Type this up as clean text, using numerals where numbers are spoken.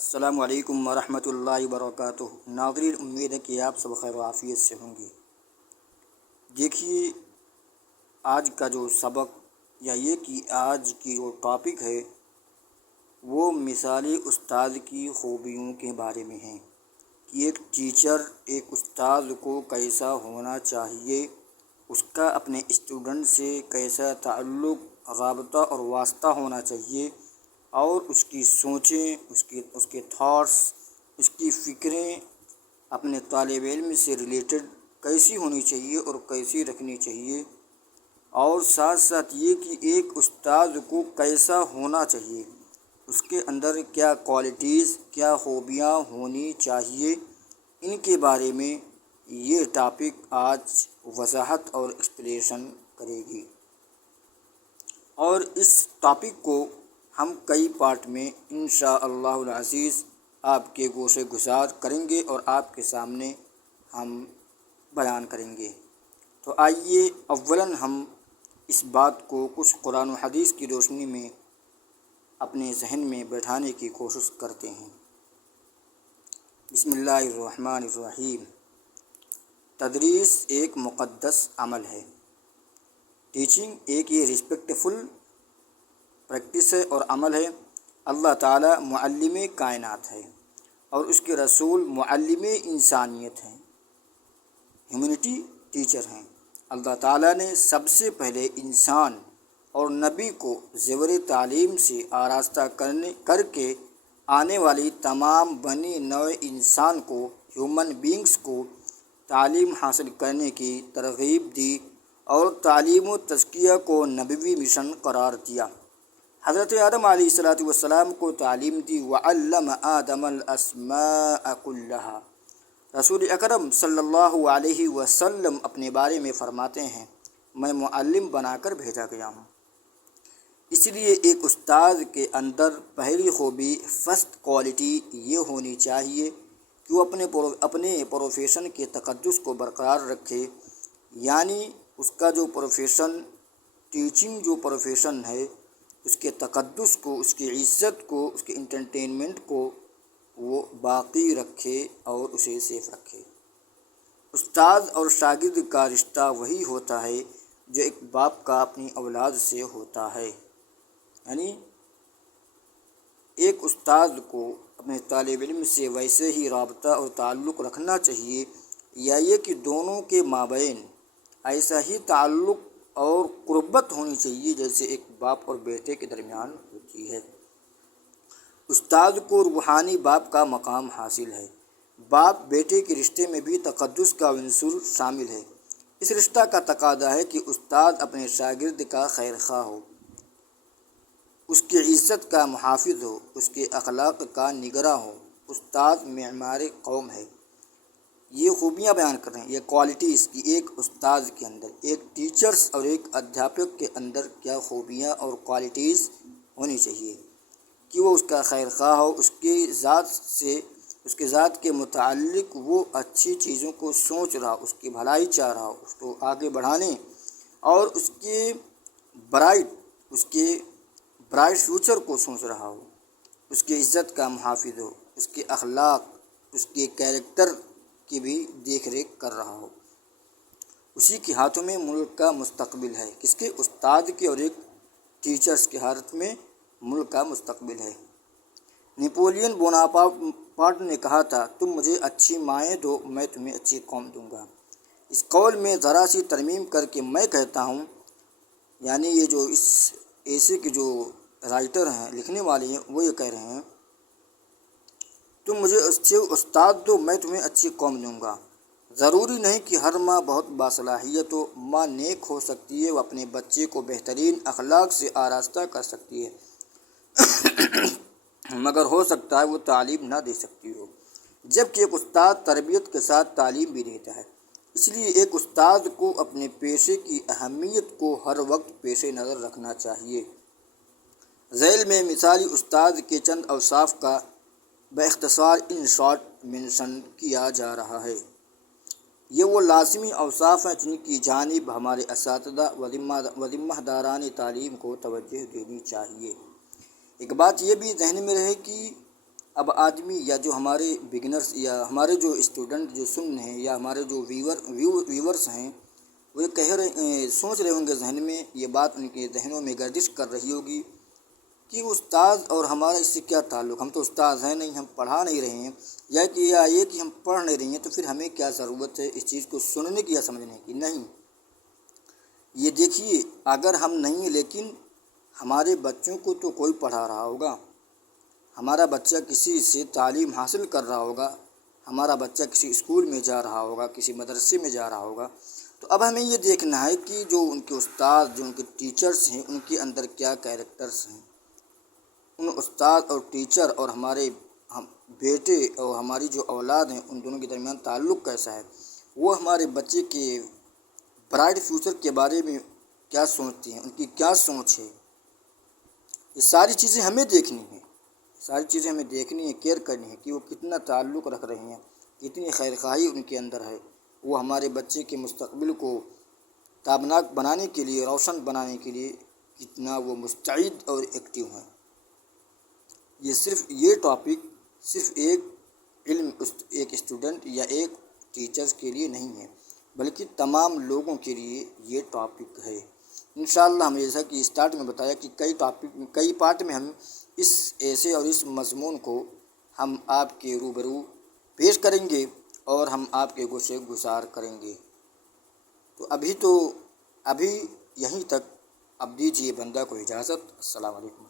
السلام علیکم ورحمۃ اللہ وبرکاتہ۔ ناظرین، امید ہے کہ آپ سب خیر و عافیت سے ہوں گے۔ دیکھیے، آج کا جو سبق یا یہ کہ آج کی جو ٹاپک ہے وہ مثالی استاد کی خوبیوں کے بارے میں ہے کہ ایک ٹیچر ایک استاد کو کیسا ہونا چاہیے، اس کا اپنے اسٹوڈنٹ سے کیسا تعلق، رابطہ اور واسطہ ہونا چاہیے، اور اس کی سوچیں، اس کے تھاٹس، اس کی فکریں اپنے طالب علم سے ریلیٹڈ کیسی ہونی چاہیے اور کیسی رکھنی چاہیے، اور ساتھ ساتھ یہ کہ ایک استاد کو کیسا ہونا چاہیے، اس کے اندر کیا کوالٹیز، کیا خوبیاں ہونی چاہیے، ان کے بارے میں یہ ٹاپک آج وضاحت اور ایکسپلیشن کرے گی۔ اور اس ٹاپک کو ہم کئی پارٹ میں انشاءاللہ العزیز آپ کے گوشے گزار کریں گے اور آپ کے سامنے ہم بیان کریں گے۔ تو آئیے اولاً ہم اس بات کو کچھ قرآن و حدیث کی روشنی میں اپنے ذہن میں بیٹھانے کی کوشش کرتے ہیں۔ بسم اللہ الرحمن الرحیم۔ تدریس ایک مقدس عمل ہے۔ ٹیچنگ ایک یہ رسپیکٹفل پریکٹس ہے اور عمل ہے۔ اللہ تعالیٰ معلم کائنات ہے اور اس کے رسول معلم انسانیت ہیں، ہیومنٹی ٹیچر ہیں۔ اللہ تعالیٰ نے سب سے پہلے انسان اور نبی کو زیور تعلیم سے آراستہ کر کے آنے والی تمام بنی نوع انسان کو، ہیومن بینگز کو تعلیم حاصل کرنے کی ترغیب دی اور تعلیم و تزکیہ کو نبوی مشن قرار دیا۔ حضرت آدم علیہ السلام کو تعلیم دی، وعلم آدم الاسماء کلہا۔ رسول اکرم صلی اللہ علیہ وسلم اپنے بارے میں فرماتے ہیں، میں معلم بنا کر بھیجا گیا ہوں۔ اس لیے ایک استاد کے اندر پہلی خوبی، فرسٹ کوالٹی یہ ہونی چاہیے کہ وہ اپنے پروفیشن کے تقدس کو برقرار رکھے، یعنی اس کا جو پروفیشن، ٹیچنگ جو پروفیشن ہے، اس کے تقدس کو، اس کی عزت کو، اس کے انٹرٹینمنٹ کو وہ باقی رکھے اور اسے سیف رکھے۔ استاد اور شاگرد کا رشتہ وہی ہوتا ہے جو ایک باپ کا اپنی اولاد سے ہوتا ہے، یعنی ایک استاد کو اپنے طالب علم سے ویسے ہی رابطہ اور تعلق رکھنا چاہیے، یا یہ کہ دونوں کے مابین ایسا ہی تعلق اور قربت ہونی چاہیے جیسے ایک باپ اور بیٹے کے درمیان ہوتی ہے۔ استاد کو روحانی باپ کا مقام حاصل ہے۔ باپ بیٹے کے رشتے میں بھی تقدس کا عنصر شامل ہے۔ اس رشتہ کا تقاضا ہے کہ استاد اپنے شاگرد کا خیر خواہ ہو، اس کی عزت کا محافظ ہو، اس کے اخلاق کا نگراں ہو۔ استاد معمار قوم ہے۔ یہ خوبیاں بیان کر رہے ہیں، یہ کوالٹیز کی ایک استاد کے اندر، ایک ٹیچرز اور ایک ادھیاپک کے اندر کیا خوبیاں اور کوالٹیز ہونی چاہیے کہ وہ اس کا خیر خواہ ہو، اس کے ذات کے متعلق وہ اچھی چیزوں کو سوچ رہا، اس کی بھلائی چاہ رہا ہو، اس کو آگے بڑھانے اور اس کے برائٹ فیوچر کو سوچ رہا ہو، اس کی عزت کا محافظ ہو، اس کے اخلاق، اس کے کیریکٹر کی بھی دیکھ ریکھ کر رہا ہو۔ اسی کے ہاتھوں میں ملک کا مستقبل ہے۔ کس کے؟ استاد کے اور ایک ٹیچرز کے ہاتھ میں ملک کا مستقبل ہے۔ نیپولین بوناپارٹ نے کہا تھا، تم مجھے اچھی مائیں دو، میں تمہیں اچھی قوم دوں گا۔ اس قول میں ذرا سی ترمیم کر کے میں کہتا ہوں، یعنی یہ جو اس ایسے کے جو رائٹر ہیں، لکھنے والے ہیں، وہ یہ کہہ رہے ہیں، تم مجھے اچھے استاد دو، میں تمہیں اچھی قوم دوں گا۔ ضروری نہیں کہ ہر ماں بہت باصلاحیت ہو، ماں نیک ہو سکتی ہے، وہ اپنے بچے کو بہترین اخلاق سے آراستہ کر سکتی ہے، مگر ہو سکتا ہے وہ تعلیم نہ دے سکتی ہو، جبکہ ایک استاد تربیت کے ساتھ تعلیم بھی دیتا ہے۔ اس لیے ایک استاد کو اپنے پیشے کی اہمیت کو ہر وقت پیش نظر رکھنا چاہیے۔ ذیل میں مثالی استاد کے چند اوصاف کا باختصار ان شارٹ مینشن کیا جا رہا ہے۔ یہ وہ لازمی اوصاف ہیں جن کی جانب ہمارے اساتذہ و ذمہ داران تعلیم کو توجہ دینی چاہیے۔ ایک بات یہ بھی ذہن میں رہے کہ اب آدمی یا جو ہمارے بگنرس یا ہمارے جو اسٹوڈنٹ جو سن رہے ہیں یا ہمارے جو ویورس ہیں، وہ سوچ رہے ہوں گے ذہن میں، یہ بات ان کے ذہنوں میں گردش کر رہی ہوگی کہ استاد اور ہمارا اس سے کیا تعلق، ہم تو استاد ہیں نہیں، ہم پڑھا نہیں رہے ہیں، یا یہ کہ ہم پڑھ نہیں رہے ہیں تو پھر ہمیں کیا ضرورت ہے اس چیز کو سننے کی یا سمجھنے کی۔ نہیں، یہ دیکھیے، اگر ہم نہیں ہیں لیکن ہمارے بچوں کو تو کوئی پڑھا رہا ہوگا، ہمارا بچہ کسی سے تعلیم حاصل کر رہا ہوگا، ہمارا بچہ کسی اسکول میں جا رہا ہوگا، کسی مدرسے میں جا رہا ہوگا، تو اب ہمیں یہ دیکھنا ہے کہ جو ان کے استاد، جو ان کے ٹیچرس ہیں، ان کے اندر کیا کیریکٹرس ہیں۔ ان استاد اور ٹیچر اور ہمارے بیٹے اور ہماری جو اولاد ہیں، ان دونوں کے درمیان تعلق کیسا ہے، وہ ہمارے بچے کے برائٹ فیوچر کے بارے میں کیا سوچتی ہیں، ان کی کیا سوچ ہے، یہ ساری چیزیں ہمیں دیکھنی ہیں، ساری چیزیں ہمیں دیکھنی ہے، کیئر کرنی ہے کہ وہ کتنا تعلق رکھ رہے ہیں، کتنی خیر خواہی ان کے اندر ہے، وہ ہمارے بچے کے مستقبل کو تابناک بنانے کے لیے، روشن بنانے کے لیے کتنا وہ مستعد اور ایکٹیو ہیں۔ یہ ٹاپک صرف ایک اسٹوڈنٹ یا ایک ٹیچرز کے لیے نہیں ہے، بلکہ تمام لوگوں کے لیے یہ ٹاپک ہے۔ انشاءاللہ ہم جیسا کہ اسٹارٹ میں بتایا کہ کئی پارٹ میں ہم اس ایسے اور اس مضمون کو ہم آپ کے روبرو پیش کریں گے اور ہم آپ کے گوشے گزار کریں گے۔ تو ابھی یہیں تک، اب دیجیے بندہ کو اجازت۔ السلام علیکم۔